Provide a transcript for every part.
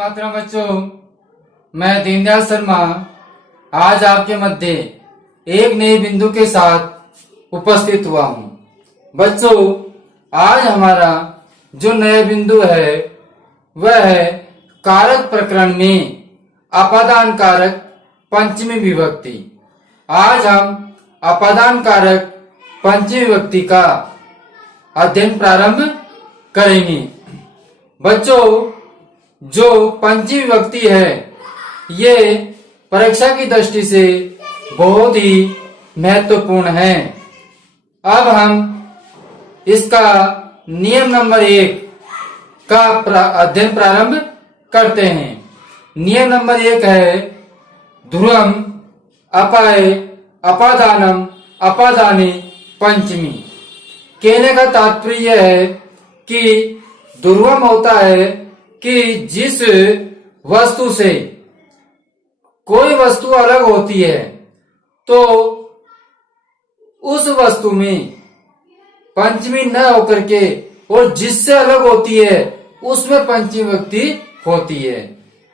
मातरम बच्चों, मैं दीनदयाल शर्मा आज आपके मध्य एक नए बिंदु के साथ उपस्थित हुआ हूँ। बच्चों, आज हमारा जो नया बिंदु है वह है कारक प्रकरण में अपादान कारक पंचमी विभक्ति। आज हम अपादान कारक पंचमी विभक्ति का अध्ययन प्रारंभ करेंगे। बच्चों, जो पंचमी विभक्ति है ये परीक्षा की दृष्टि से बहुत ही महत्वपूर्ण है। अब हम इसका नियम नंबर 1 का अध्ययन प्रारंभ करते हैं। नियम नंबर 1 है ध्रुवम अपाय अपादानम अपादाने पंचमी। कहने का तात्पर्य है कि ध्रुवम होता है कि जिस वस्तु से कोई वस्तु अलग होती है तो उस वस्तु में पंचमी न होकर के और जिससे अलग होती है उसमें पंचमी विभक्ति होती है।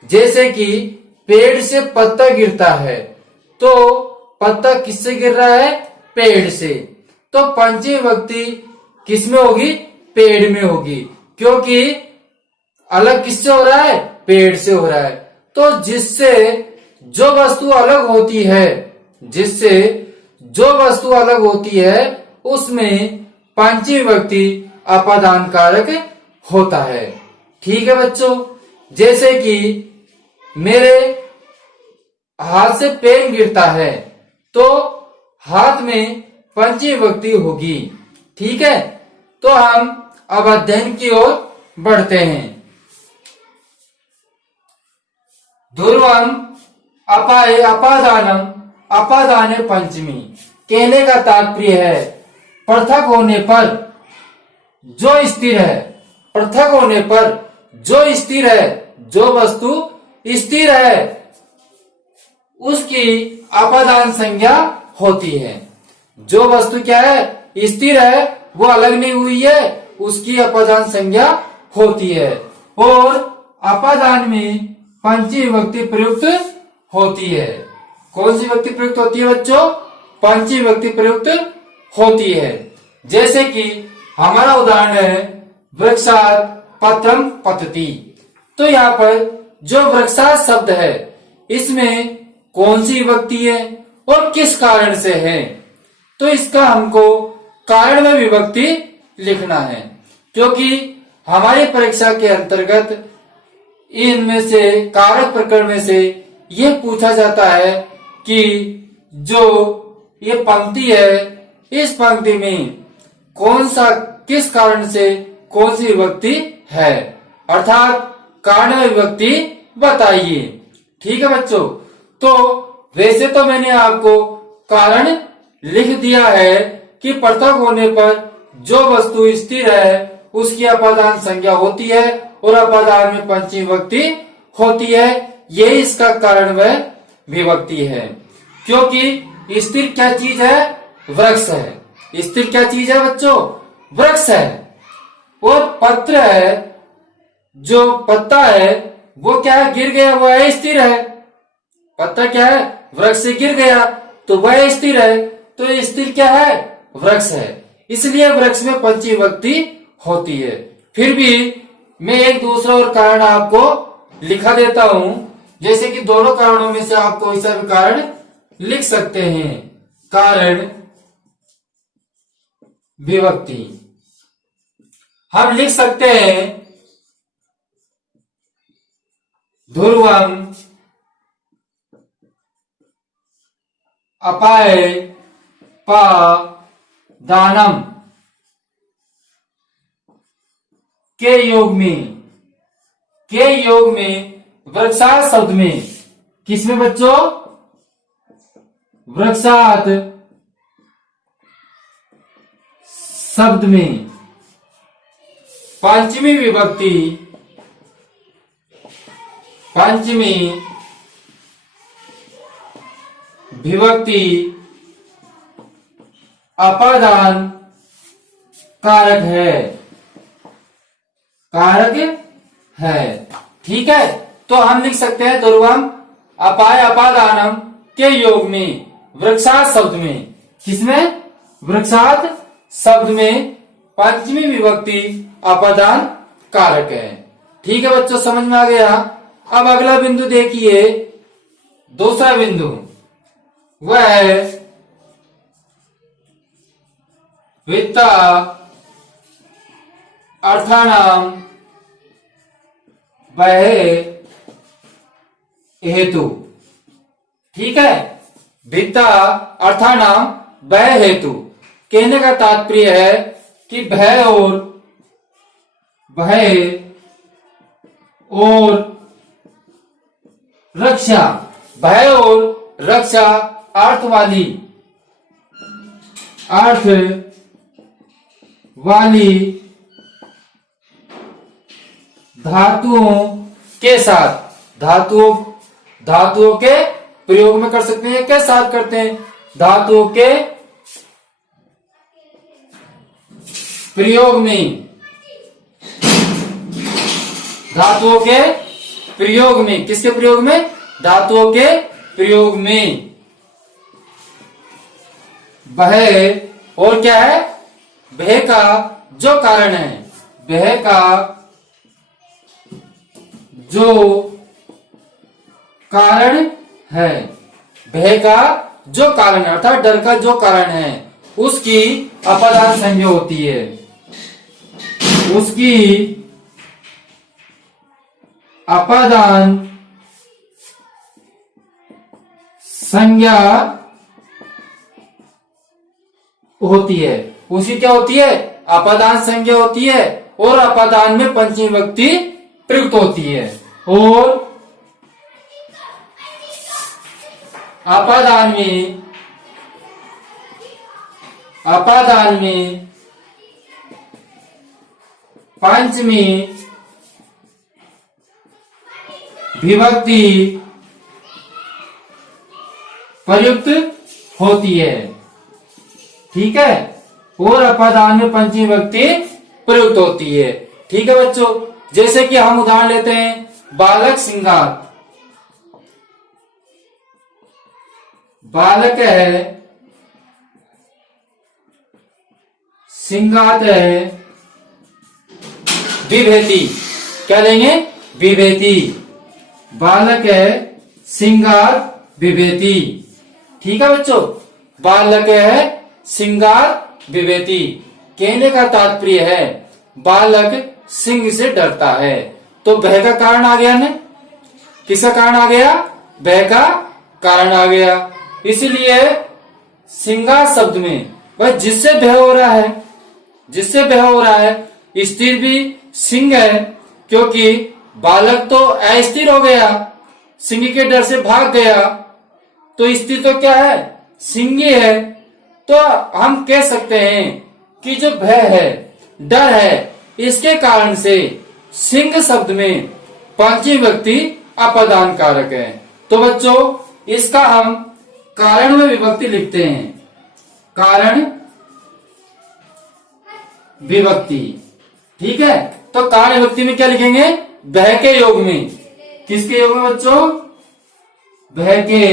जैसे कि पेड़ से पत्ता गिरता है तो पत्ता किससे गिर रहा है? पेड़ से। तो पंचमी विभक्ति किसमें होगी? पेड़ में होगी, क्योंकि अलग किससे हो रहा है? पेड़ से हो रहा है। तो जिससे जो वस्तु अलग होती है, जिससे जो वस्तु अलग होती है उसमें पंचमी विभक्ति अपादान कारक होता है। ठीक है बच्चों, जैसे कि मेरे हाथ से पेन गिरता है तो हाथ में पंचमी विभक्ति होगी। ठीक है, तो हम अब अध्ययन की ओर बढ़ते हैं। ध्रुवम अपाय अपादानम अपादाने पंचमी। कहने का तात्पर्य है पृथक होने पर जो स्थिर है, पृथक होने पर जो स्थिर है, जो वस्तु स्थिर है उसकी अपादान संज्ञा होती है। जो वस्तु क्या है? स्थिर है, वो अलग नहीं हुई है, उसकी अपादान संज्ञा होती है। और अपादान में पंचमी विभक्ति प्रयुक्त होती है। कौन सी विभक्ति प्रयुक्त होती है बच्चों? पंचमी विभक्ति प्रयुक्त होती है। जैसे कि हमारा उदाहरण है वृक्षात् पत्रम पतति। तो यहाँ पर जो वृक्षात् शब्द है इसमें कौन सी विभक्ति है और किस कारण से है? तो इसका हमको कारण में विभक्ति लिखना है, क्योंकि हमारी परीक्षा के अंतर्गत इनमें से कारक प्रकरण में से यह पूछा जाता है कि जो ये पंक्ति है इस पंक्ति में कौन सा किस कारण से कौन सी विभक्ति है, अर्थात कारण विभक्ति बताइए। ठीक है बच्चों, तो वैसे तो मैंने आपको कारण लिख दिया है कि पृथक होने पर जो वस्तु स्थिर है उसकी अपादान संज्ञा होती है और अपादान में पंचमी विभक्ति होती है। यही इसका कारण व विभक्ति है, क्योंकि स्थिर क्या चीज है? वृक्ष है। स्थिर क्या चीज है बच्चों? वृक्ष है। और पत्र है, जो पत्ता है वो क्या है? गिर गया, वह है स्थिर है। पत्ता क्या है? वृक्ष से गिर गया तो वह स्थिर है। तो स्थिर क्या है? वृक्ष है, इसलिए वृक्ष में पंचमी विभक्ति होती है। फिर भी मैं एक दूसरा और कारण आपको लिखा देता हूं, जैसे कि दोनों कारणों में से आप कोई सा भी कारण लिख सकते हैं। कारण विभक्ति हम लिख सकते हैं ध्रुवम अपाय दानम के योग में वृक्षात् शब्द में, किसमें बच्चों? वृक्षात् शब्द में पंचमी विभक्ति अपादान कारक है। ठीक है, तो हम लिख सकते हैं ध्रुवम अपाय अपादानम के योग में वृक्षात शब्द में, किसमें? वृक्षात शब्द में पंचमी विभक्ति अपादान कारक है। ठीक है बच्चों, समझ में आ गया। अब अगला बिंदु देखिए, दूसरा बिंदु वह है वित्ता अर्थानाम वह हेतु। ठीक है, वित्ता अर्थानाम वह हेतु कहने का तात्पर्य है कि भय और रक्षा, भय और रक्षा अर्थ वाली धातुओं के साथ, धातुओं के प्रयोग में कर सकते हैं। के साथ करते हैं? धातुओं के प्रयोग में, धातुओं के प्रयोग में, किसके प्रयोग में? धातुओं के प्रयोग में वह, और क्या है? वह का जो कारण है, वह का जो कारण है, भय का जो कारण है अर्थात डर का जो कारण है उसकी अपादान संज्ञा होती है, उसकी अपादान संज्ञा होती है। उसकी क्या होती है? अपादान संज्ञा होती है और अपादान में पंचमी विभक्ति प्रयुक्त होती है। और अपादान में पंचमी विभक्ति प्रयुक्त होती है। ठीक है, और अपादान में पंचमी विभक्ति प्रयुक्त होती है। ठीक है बच्चों, जैसे कि हम उदाहरण लेते हैं, बालक सिंगार, बालक है, सिंगात है, विभेति, क्या लेंगे? विभेति। बालक है, सिंगार, विभेति। ठीक है बच्चों, बालक है, सिंगार, विभेति कहने का तात्पर्य है बालक सिंह से डरता है। तो भय का कारण आ गया ना, किसका कारण आ गया? भय का कारण आ गया। इसलिए सिंगार शब्द में वह जिससे भय हो रहा है, जिससे भय हो रहा है, स्थिर भी सिंह है, क्योंकि बालक तो अस्थिर हो गया, सिंह के डर से भाग गया, तो स्थिर तो क्या है? सिंह ही है। तो हम कह सकते हैं कि जो भय है, डर है, इसके कारण से सिंह शब्द में पंचमी विभक्ति अपादान कारक है। तो बच्चों, इसका हम कारण में विभक्ति लिखते हैं, कारण विभक्ति। ठीक है, तो कारण विभक्ति में क्या लिखेंगे? भय के योग में, किसके योग में बच्चों? भय के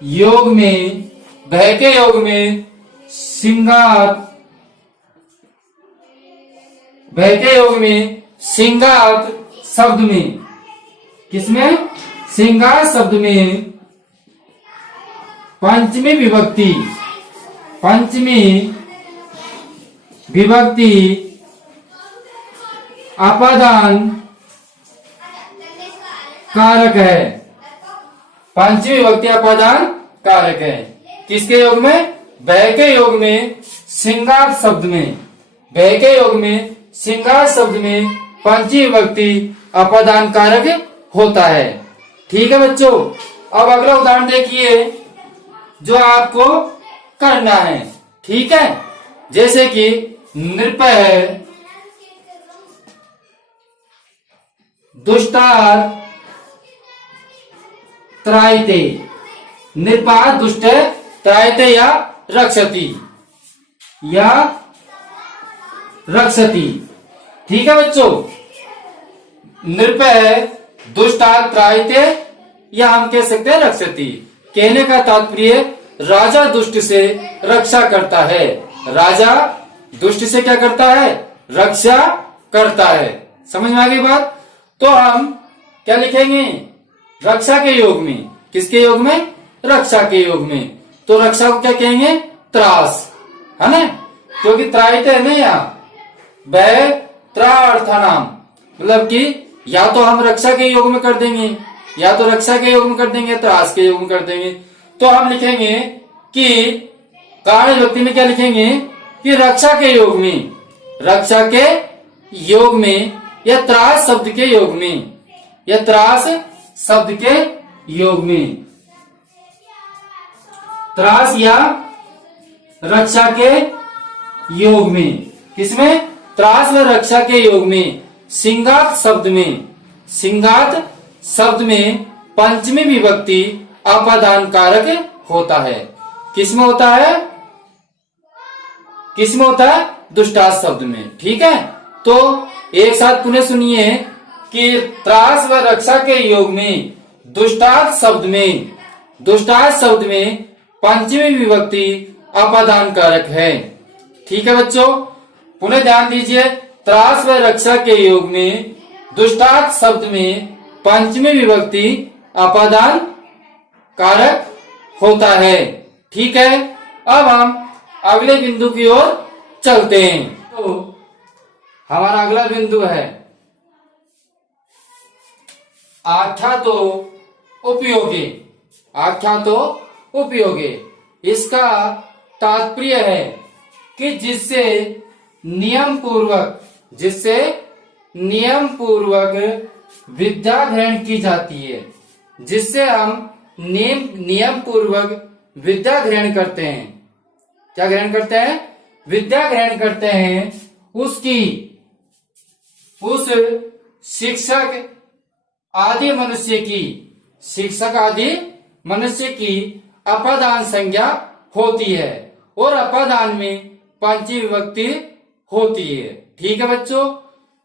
योग में, भय के योग में सिंगात, भय के योग में सिंगात शब्द में, किसमें? सिंगात शब्द में पंचमी विभक्ति, पंचमी विभक्ति अपादान कारक है, पंचमी विभक्ति अपादान कारक है। किसके योग में? भय के योग में सिंगार शब्द में, भय के योग में सिंगार शब्द में पंचमी विभक्ति अपादान कारक होता है। ठीक है बच्चों, अब अगला उदाहरण देखिए जो आपको करना है। ठीक है, जैसे कि नृप है, दुष्टार त्रायते, नृपा दुष्ट त्रायते या रक्षति, या रक्षति। ठीक है बच्चों, नृपः दुष्टात् त्रायते, या हम कह सकते हैं रक्षति। कहने का तात्पर्य राजा दुष्ट से रक्षा करता है। राजा दुष्ट से क्या करता है? रक्षा करता है। समझ में आ गई बात? तो हम क्या लिखेंगे? रक्षा के योग में। किसके योग में? रक्षा के योग में। तो रक्षा को क्या कहेंगे? त्रास, है ना? क्योंकि त्रायते है ना यहाँ, वह त्रार्थानाम, मतलब कि या तो हम रक्षा के योग में कर देंगे, या तो रक्षा के योग में कर देंगे, त्रास के योग में कर देंगे। तो हम लिखेंगे कि कारण विभक्ति में क्या लिखेंगे? कि रक्षा के योग में, रक्षा के योग में, या त्रास शब्द के योग में, या त्रास शब्द के योग में। त्रास या रक्षा के योग में। किसमें? त्रास व रक्षा के योग में। सिंगात शब्द में, सिंगात शब्द में पंचमी विभक्ति अपादान कारक होता है। किसमें होता है? किसमें होता है? दुष्टास शब्द में। ठीक है, तो एक साथ पुनः सुनिए कि त्रास व रक्षा के योग में दुष्टास शब्द में, दुष्टास शब्द में पंचमी विभक्ति अपादान कारक है। ठीक है बच्चों, पुनः ध्यान दीजिए, त्रास व रक्षा के योग में दुष्टात शब्द में पंचमी विभक्ति अपादान कारक होता है। ठीक है, अब हम अगले बिंदु की ओर चलते हैं। तो हमारा अगला बिंदु है आख्यातो उपयोगी। आख्यातो उपयोगी, इसका तात्पर्य है कि जिससे नियम पूर्वक, जिससे नियम पूर्वक विद्या ग्रहण की जाती है, जिससे हम नियम पूर्वक विद्या ग्रहण करते हैं। क्या ग्रहण करते हैं? विद्या ग्रहण करते हैं। उसकी, उस शिक्षक आदि मनुष्य की, शिक्षक आदि मनुष्य की अपादान संज्ञा होती है, और अपादान में पंचमी विभक्ति होती है। ठीक है बच्चों,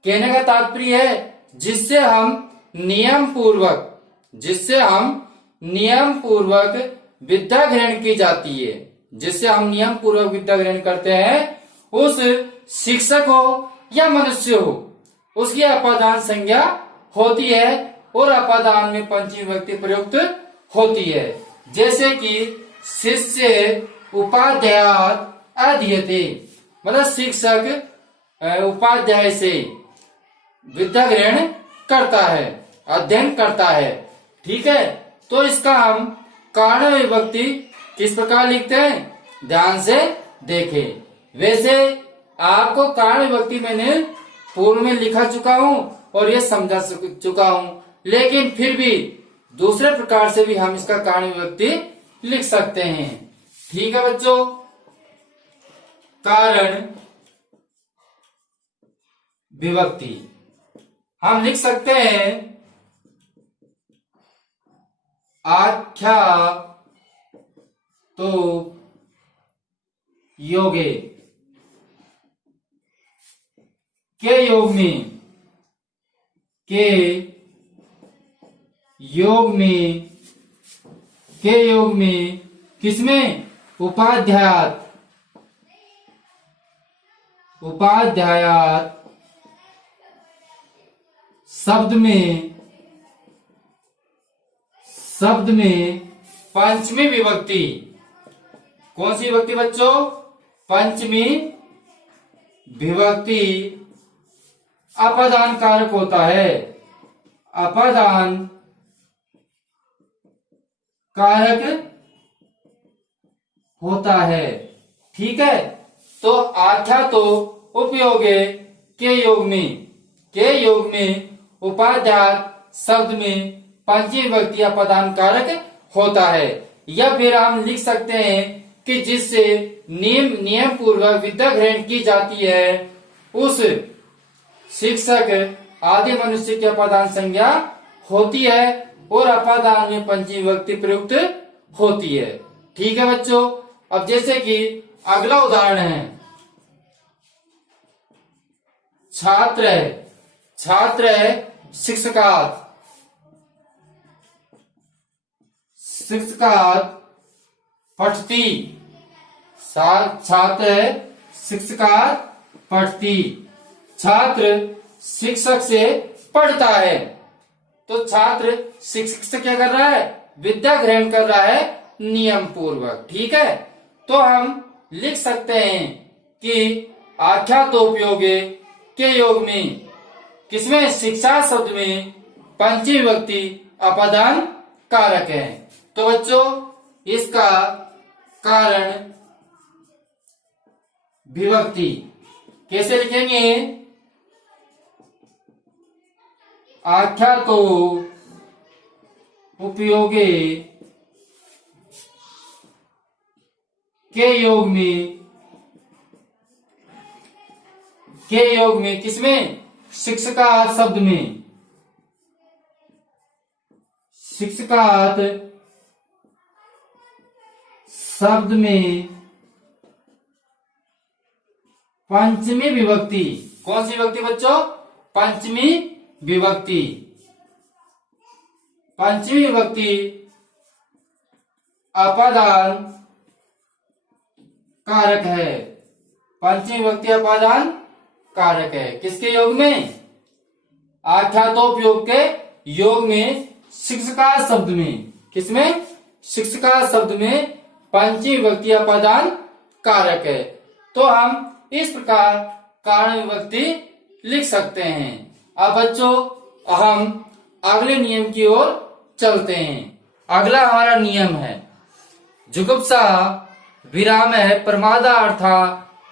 कहने का तात्पर्य है जिससे हम नियम पूर्वक, जिससे हम नियम पूर्वक विद्या ग्रहण की जाती है, जिससे हम नियम पूर्वक विद्या ग्रहण करते हैं, उस शिक्षक हो या मनुष्य हो, उसकी अपादान संज्ञा होती है, और अपादान में पंचमी विभक्ति प्रयुक्त होती है। जैसे कि शिष्य उपाध्यायात् अधीयते, मतलब शिक्षक उपाध्याय से विद्या ग्रहण करता है, अध्ययन करता है। ठीक है, तो इसका हम कारण विभक्ति किस प्रकार लिखते हैं? ध्यान से देखें। वैसे आपको कारण विभक्ति मैंने पूर्व में लिखा चुका हूं और ये समझा चुका हूं, लेकिन फिर भी दूसरे प्रकार से भी हम इसका कारण विभक्ति लिख सकते हैं। ठीक है बच्चों, कारण विभक्ति हम लिख सकते हैं आख्या तो योगे, के योग में, के योग में, के योग में, किसमें? उपाध्यायात्, उपाध्यायात् शब्द में, शब्द में पंचमी विभक्ति। कौन सी विभक्ति बच्चों? पंचमी विभक्ति अपादान कारक होता है, अपादान कारक होता है। ठीक है, तो आख्या तो उपयोगे के योग में, के योग में उपाध्याय शब्द में पंचमी विभक्ति अपादान कारक होता है। या फिर हम लिख सकते हैं कि जिससे नियम पूर्वक विद्या ग्रहण की जाती है, उस शिक्षक आदि मनुष्य की अपादान संज्ञा होती है, और अपादान में पंचमी विभक्ति प्रयुक्त होती है। ठीक है बच्चों, अब जैसे कि अगला उदाहरण है, छात्र है, छात्र है शिक्षकात, शिक्षकात पठती, छात्र शिक्षकात पठती, छात्र शिक्षक से पढ़ता है। तो छात्र शिक्षक से क्या कर रहा है, विद्या ग्रहण कर रहा है नियम पूर्वक। ठीक है, तो हम लिख सकते हैं कि आख्यातोपयोगे के योग में, किसमें, शिक्षा शब्द में पंचमी विभक्ति अपादान कारक है। तो बच्चों इसका कारण विभक्ति कैसे लिखेंगे, आख्यातो उपयोगे के योग में किसमें, शिक्षकात शब्द में, शिक्षकात शब्द में पंचमी विभक्ति, कौन सी विभक्ति बच्चों, पंचमी विभक्ति, पंचमी विभक्ति अपादान कारक है, पंचमी विभक्ति अपादान कारक है। किसके योग में, आख्यातोपयोग के योग में, शिक्षका शब्द में, किसमें, शिक्षका शब्द में पंचमी विभक्ति अपादान कारक है। तो हम इस प्रकार कारण विभक्ति लिख सकते हैं। अब बच्चों हम अगले नियम की ओर चलते हैं। अगला हमारा नियम है जुगुप्सा विराम है प्रमादा अर्था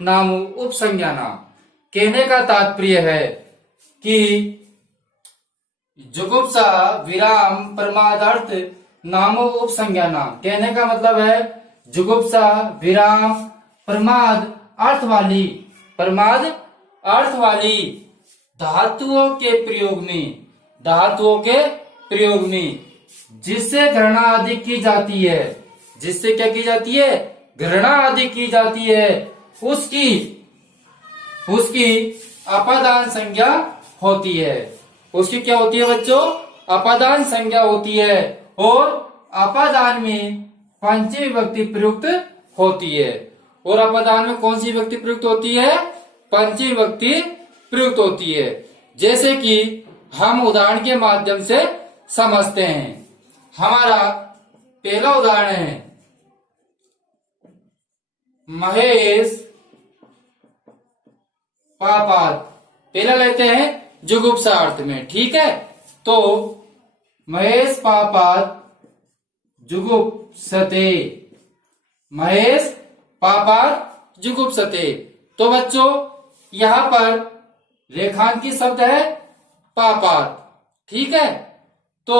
नामु उपसंज्ञाना। कहने का तात्पर्य है कि जुगुप्सा विराम प्रमादार्थ नामो उपसंज्ञाना। कहने का मतलब है जुगुप्सा विराम प्रमाद अर्थ वाली, प्रमाद अर्थ वाली धातुओं के प्रयोग में, धातुओं के प्रयोग में जिससे गणना आदि की जाती है, जिससे क्या की जाती है, गणना आदि की जाती है, उसकी अपादान संज्ञा होती है। उसकी क्या होती है बच्चों, अपादान संज्ञा होती है और अपादान में पंचमी विभक्ति प्रयुक्त होती है। और अपादान में कौन सी विभक्ति प्रयुक्त होती है, पंचमी विभक्ति प्रयुक्त होती है। जैसे कि हम उदाहरण के माध्यम से समझते हैं। हमारा पहला उदाहरण है महेश पापात। पहला लेते हैं जुगुप्सा अर्थ में, ठीक है। तो महेश पापात जुगुप्सते, महेश पापात जुगुप्सते। तो बच्चों यहां पर रेखांकित शब्द है पापात, ठीक है। तो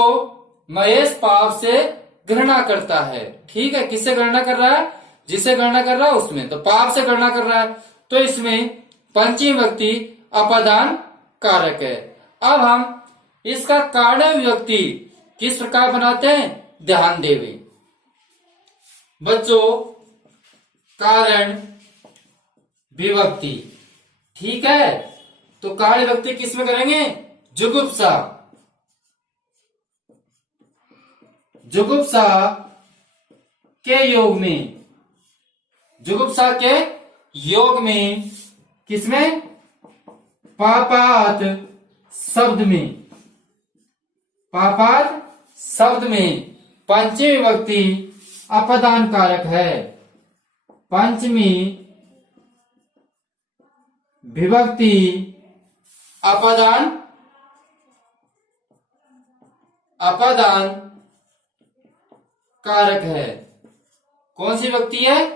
महेश पाप से गणना करता है, ठीक है। किससे गणना कर रहा है, जिससे गणना कर रहा है उसमें, तो पाप से गणना कर रहा है। तो इसमें पंचमी विभक्ति अपादान कारक है। अब हम इसका कारण विभक्ति किस प्रकार बनाते हैं, ध्यान देवे बच्चों। कारण विभक्ति, ठीक है। तो कारण विभक्ति किसमें करेंगे, जुगुप्सा, जुगुप्सा के योग में, जुगुप्सा के योग में किसमें, पापात शब्द में, पापात शब्द में पंचमी विभक्ति अपादान कारक है। पंचमी विभक्ति अपादान कारक है। कौन सी विभक्ति है,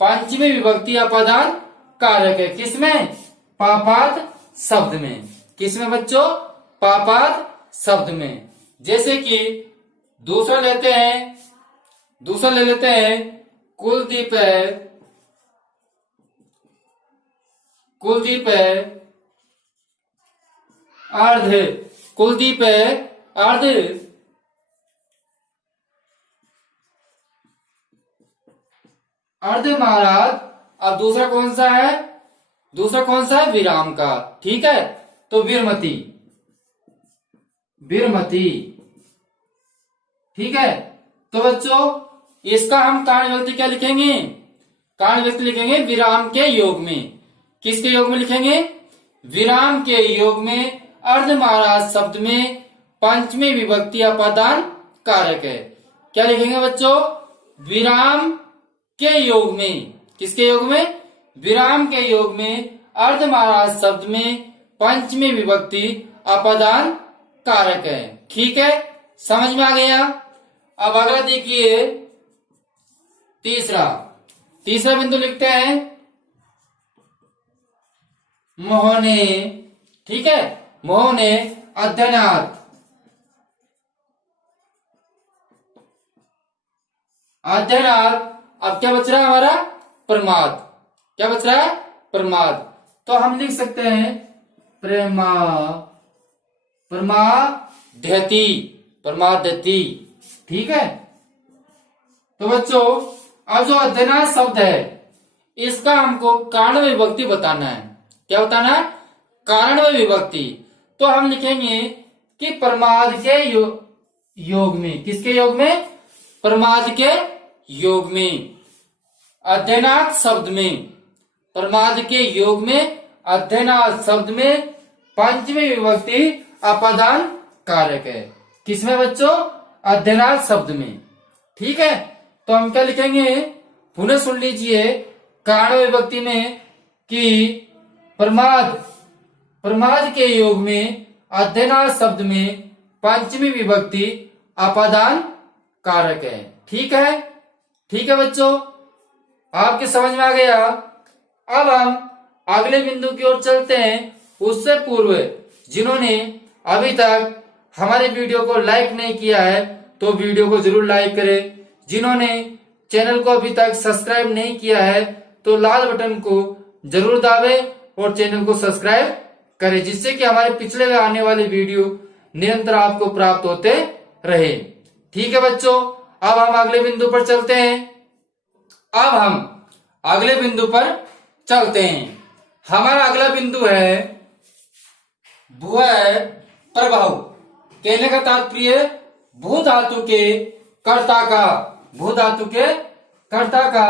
पंचमी विभक्ति अपादान कारक है। किसमें, पापात शब्द में। किसमें बच्चों, पापात शब्द में। जैसे कि दूसरा लेते हैं, दूसरा ले लेते हैं कुलदीप है, कुलदीप है अर्ध, कुलदीप है अर्ध अर्ध महाराज। अब दूसरा कौन सा है, दूसरा कौन सा है, विराम का, ठीक है। तो वीरमती, विरमति। ठीक है, तो बच्चों इसका हम कारण विभक्ति क्या लिखेंगे? कारण विभक्ति लिखेंगे विराम के योग में। किसके योग में लिखेंगे? विराम के योग में अर्धमाराज शब्द में पंचमी विभक्ति अपादान कारक है। क्या लिखेंगे बच्चों? विराम के योग में। किसके योग में? विराम के योग में अर्धमाराज शब्द में पंचमी विभक्ति अपादान कारक है। ठीक है, समझ में आ गया। अब अगला देखिए तीसरा बिंदु लिखते हैं मोहने। ठीक है, मोहने अध्ययनात्। अब क्या बच रहा है हमारा? प्रमाद। क्या बच रहा है? प्रमाद। तो हम लिख सकते हैं प्रमाद्यति। ठीक है, तो बच्चों अब जो अध्ययनात् शब्द है इसका हमको कारण विभक्ति बताना है। क्या बताना है? कारण विभक्ति। तो हम लिखेंगे कि प्रमाद के योग में। किसके योग में? प्रमाद के योग में अध्ययनात् शब्द में। प्रमाद के योग में अध्ययनात् शब्द में पंचमी विभक्ति अपादान कारक है। किसमें बच्चों? अध्ययनात् शब्द में। ठीक है, तो हम क्या लिखेंगे? पुनः सुन लीजिए कारण विभक्ति में कि प्रमाद के योग में अध्ययनात् शब्द में पंचमी विभक्ति अपादान कारक है। ठीक है, ठीक है बच्चों, आपके समझ में आ गया। अब हम अगले बिंदु की ओर चलते हैं। उससे पूर्व जिन्होंने अभी तक हमारे वीडियो को लाइक नहीं किया है तो वीडियो को जरूर लाइक करें। जिन्होंने चैनल को अभी तक सब्सक्राइब नहीं किया है तो लाल बटन को जरूर दाबे और चैनल को सब्सक्राइब करें, जिससे कि हमारे पिछले आने वाले वीडियो निरंतर आपको प्राप्त होते रहे। ठीक है बच्चों, अब हम अगले बिंदु पर चलते हैं। हमारा अगला बिंदु है भूय प्रभाव। कहने का तात्पर्य भू धातु के कर्ता का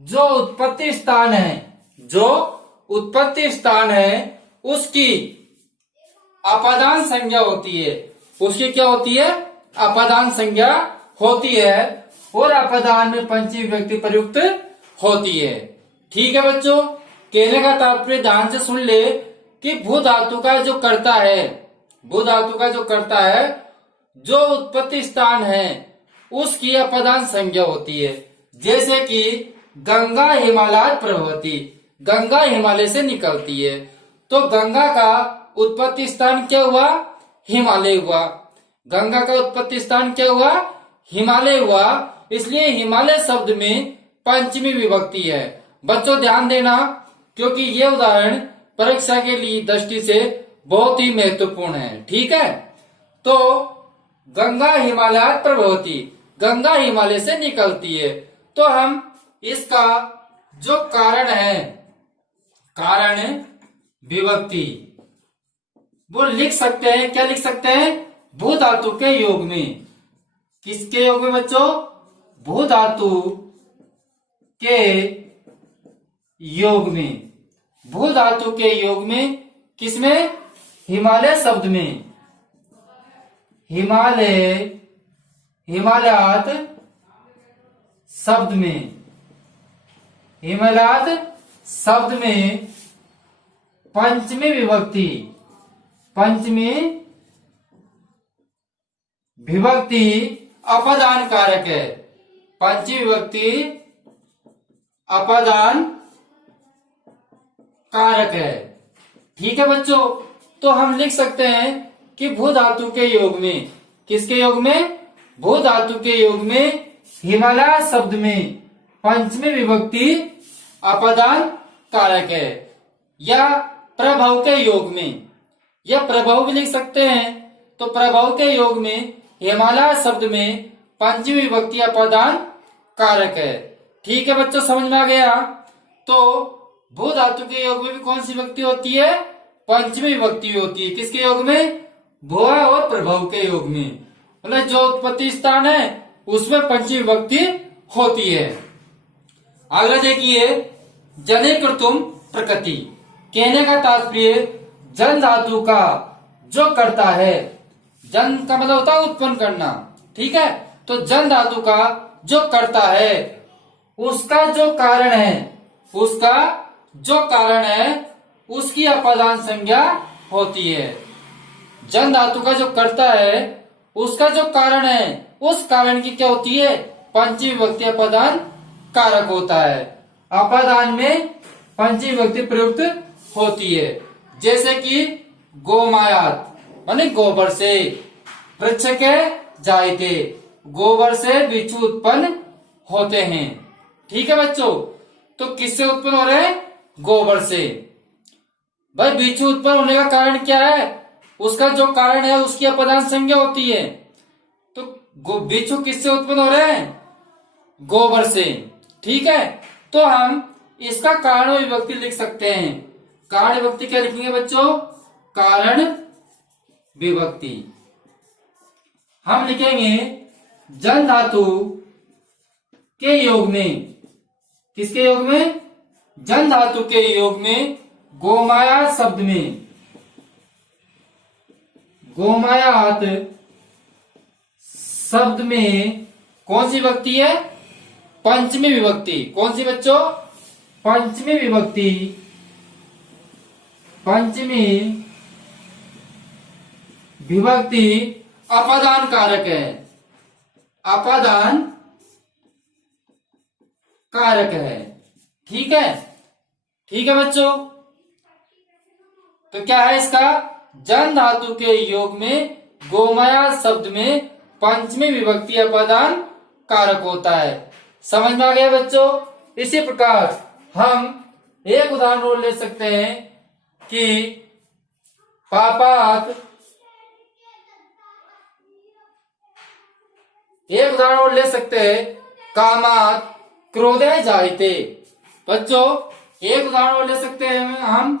जो उत्पत्ति स्थान है उसकी अपादान संज्ञा होती है। उसकी क्या होती है? अपादान संज्ञा होती है और अपादान में पंचमी विभक्ति प्रयुक्त होती है। ठीक है बच्चों, कहने का तात्पर्य ध्यान से सुन ले कि भू धातु का जो कर्ता है जो उत्पत्ति स्थान है उसकी अपादान संज्ञा होती है। जैसे कि गंगा हिमालयात् प्रभवति, गंगा हिमालय से निकलती है, तो गंगा का उत्पत्ति स्थान क्या हुआ? हिमालय हुआ। गंगा का उत्पत्ति स्थान क्या हुआ? हिमालय हुआ। इसलिए हिमालय शब्द में पंचमी विभक्ति है। बच्चों ध्यान देना, क्योंकि ये उदाहरण परीक्षा के लिए दृष्टि से बहुत ही महत्वपूर्ण है। ठीक है, तो गंगा हिमालयात् प्रभवति, गंगा हिमालय से निकलती है, तो हम इसका जो कारण है, कारण विभक्ति, वो लिख सकते हैं। क्या लिख सकते हैं? भू धातु के योग में। किसके योग में बच्चों? भू धातु के योग में। भू धातु के योग में किसमें? हिमालय शब्द में। हिमालयात् शब्द में पंचमी विभक्ति अपादान कारक है। पंचमी विभक्ति अपादान कारक है। ठीक है बच्चों, तो हम लिख सकते हैं कि भू धातु के योग में। किसके योग में? भू धातु के योग में हिमालय शब्द में पंचमी विभक्ति अपादान कारक है। या प्रभाव के योग में, या प्रभाव भी लिख सकते हैं। तो प्रभाव के योग में हिमालय शब्द में पंचमी विभक्ति अपादान कारक है। ठीक है बच्चों, समझ में आ गया। तो भू धातु के योग में भी कौन सी विभक्ति होती है? पंचमी विभक्ति होती है। किसके योग में? भुआ और प्रभव के योग में, मतलब जो उत्पत्ति स्थान है उसमें पंचमी विभक्ति होती है। अगला देखिए, जने कृतुम प्रकृति, कहने का तात्पर्य जन धातु का जो करता है, जन का मतलब होता है उत्पन्न करना, ठीक है। तो जन धातु का जो करता है उसका जो कारण है, उसका जो कारण है उसकी अपादान संज्ञा होती है। जन धातु का जो करता है उसका जो कारण है उस कारण की क्या होती है, पंचमी विभक्ति अपादान कारक होता है। अपादान में पंचमी विभक्ति प्रयुक्त होती है। जैसे कि गोमायात माने गोबर से, वृक्ष के जायते, गोबर से बिच्छू उत्पन्न होते हैं, ठीक है बच्चों। तो किससे उत्पन्न हो रहे हैं, गोबर से। भाई बिच्छू उत्पन्न होने का कारण क्या है, उसका जो कारण है उसकी अपादान संज्ञा होती है। तो बिच्छू किससे उत्पन्न हो रहे हैं, गोबर से, ठीक है। तो हम इसका कारण विभक्ति लिख सकते हैं। कारण विभक्ति क्या लिखेंगे बच्चों, कारण विभक्ति हम लिखेंगे जन धातु के योग में, किसके योग में, जन धातु के योग में गोमाया शब्द में, गोमायात शब्द में कौन सी विभक्ति है, पंचमी विभक्ति। कौन सी बच्चों, पंचमी विभक्ति, पंचमी विभक्ति अपादान कारक है, अपादान कारक है, ठीक है, ठीक है बच्चों। तो क्या है इसका, जन धातु के योग में गोमाया शब्द में पंचमी विभक्ति अपादान कारक होता है। समझ में आ गया बच्चों। इसी प्रकार हम एक उदाहरण और ले सकते हैं कि पापात, एक उदाहरण और ले सकते हैं कामात क्रोधे जायते। बच्चों एक उदाहरण और ले सकते हैं हम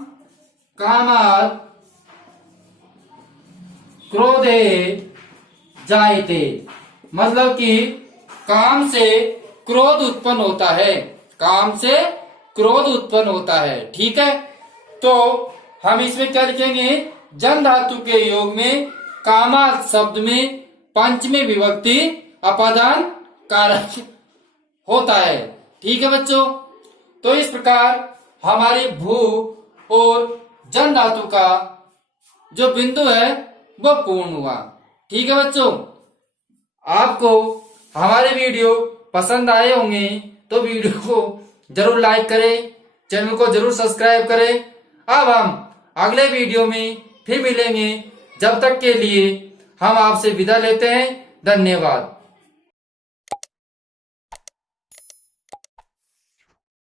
कामात क्रोधे जायते, मतलब कि काम से क्रोध उत्पन्न होता है, काम से क्रोध उत्पन्न होता है, ठीक है। तो हम इसमें क्या लिखेंगे, जन धातु के योग में कामात शब्द में पंचमी विभक्ति अपादान कारक होता है, ठीक है बच्चों। तो इस प्रकार हमारी भू और जन धातु का जो बिंदु है वो पूर्ण हुआ, ठीक है बच्चों। आपको हमारे वीडियो पसंद आए होंगे तो वीडियो को जरूर लाइक करें, चैनल को जरूर सब्सक्राइब करें। अब हम अगले वीडियो में फिर मिलेंगे, जब तक के लिए हम आपसे विदा लेते हैं। धन्यवाद।